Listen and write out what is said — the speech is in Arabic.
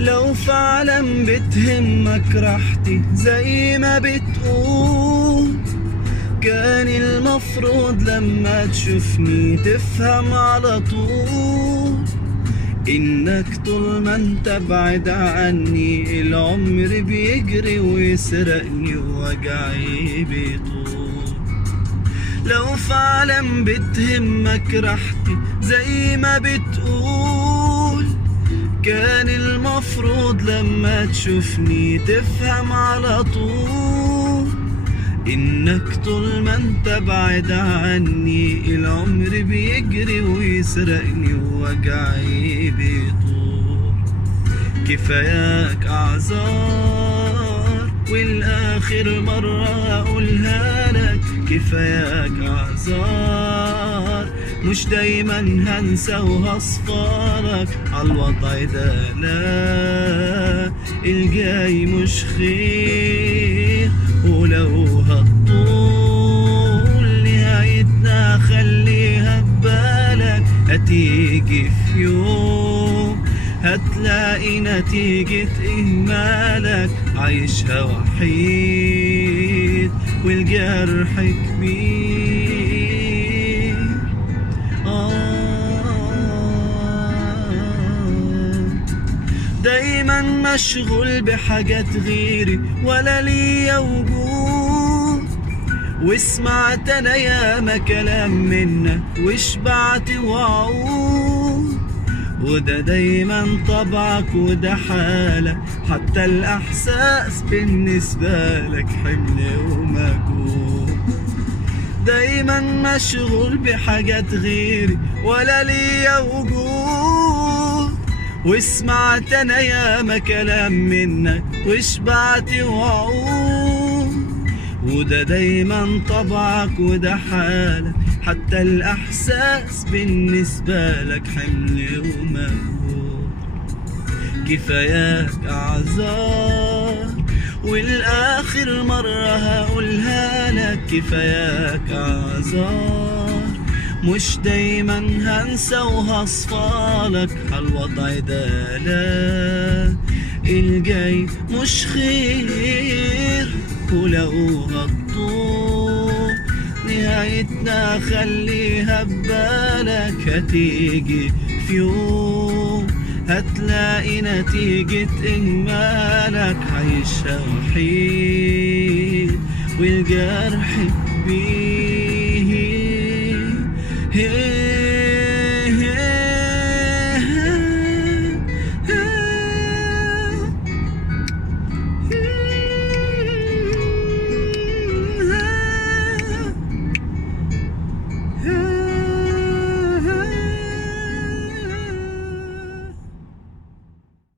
لو فعلا بتهمك راحتي زي ما بتقول، كان المفروض لما تشوفني تفهم على طول إنك طول ما انت بعيد عني العمر بيجري ويسرقني ووجعي بيطول. لو فعلا بتهمك راحتي زي ما بتقول، كان المفروض لما تشوفني تفهم على طول إنك طول ما انت بعيد عني العمر بيجري ويسرقني ووجعي بيطول. كفاياك أعذار والآخر مرة أقولها لك، كفاياك أعذار مش دايما هنسى وهصفارك عالوضع ده، لا الجاي مش خير. ولو هتطول نهايتنا خليها ببالك، هتيجي في يوم هتلاقي نتيجة إهمالك، عايشها وحيد والجرح كبير. دايما مشغول بحاجات غيري ولا ليا وجود، وسمعت انا ياما كلام منك وشبعت وعود، وده دايما طبعك وده حالك، حتى الاحساس بالنسبة لك حمل ومجهود. دايما مشغول بحاجات غيري ولا ليا وجود، وسمعت انا ياما كلام منك وشبعت وعود، وده دايما طبعك وده حالك، حتى الاحساس بالنسبة لك حمل ومجهود. كفاياك اعذار والاخر مرة هقولها لك، كفاياك اعذار مش دايما هنسى وهصفالك عالوضع ده، لا الجاي مش خير. ولو هتطول نهايتنا خليها ببالك، هتيجي في يوم هتلاقي نتيجة إهمالك، عايشها وحيد والجرح كبير.